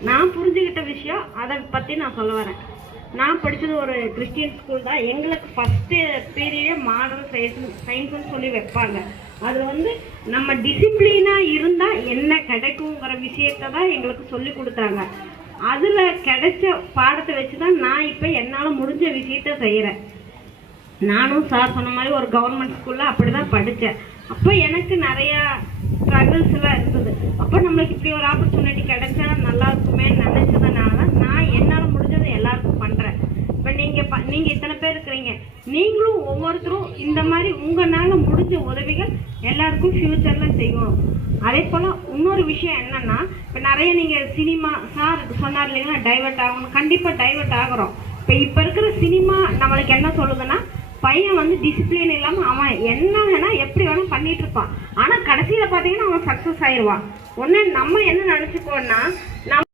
நான் புரிஞ்சுக்கிட்ட விஷயம் அதை பற்றி நான் சொல்ல வரேன். நான் படித்தது ஒரு கிறிஸ்டியன் ஸ்கூல் தான். எங்களுக்கு ஃபஸ்ட்டு பீரியடே மாடர்ன் சயின்ஸ்னு சொல்லி வைப்பாங்க. அது நம்ம டிசிப்ளினாக இருந்தால் என்ன கிடைக்குங்கிற விஷயத்தை தான் எங்களுக்கு சொல்லி கொடுத்தாங்க. அதில் கிடைச்ச பாடத்தை வச்சு தான் நான் இப்போ என்னால் முடிஞ்ச விஷயத்த செய்கிறேன். நானும் சார் சொன்ன மாதிரி ஒரு கவர்மெண்ட் ஸ்கூலில் அப்படி தான் படித்தேன். அப்போ எனக்கு நிறையா ஸ்ட்ரகிள்ஸ்லாம் இருந்தது. அப்போ நம்மளுக்கு இப்படி ஒரு ஆப்பர்ச்சுனிட்டி கிடைச்சா நல்லா இருக்குமே நினச்சதுனால தான் நான் என்னால் முடிஞ்சதை எல்லாருக்கும் பண்ணுறேன். இப்போ நீங்கள் இத்தனை பேர் இருக்கிறீங்க, நீங்களும் ஒவ்வொருத்தரும் இந்த மாதிரி உங்களால் முடிஞ்ச உதவிகள் எல்லாருக்கும் ஃப்யூச்சரில் செய்யணும். அதே போல் இன்னொரு விஷயம் என்னென்னா, இப்போ நிறைய நீங்கள் சினிமா சார் சொன்னார் இல்லைங்களா, டைவர்ட் ஆகணும். கண்டிப்பாக டைவர்ட் ஆகிறோம். இப்போ இருக்கிற சினிமா நம்மளுக்கு என்ன சொல்லுதுன்னா, பையன் டிசிப்ளின் இல்லாமல் அவன் என்ன வேணா எப்படி வேணா பண்ணிட்டு இருப்பான். ஆனால் கடைசியில் பார்த்தீங்கன்னா அவன் சக்ஸஸ் ஆயிடுவான். ஒன்று நம்ம என்ன நினச்சிப்போம்னா, நம்ம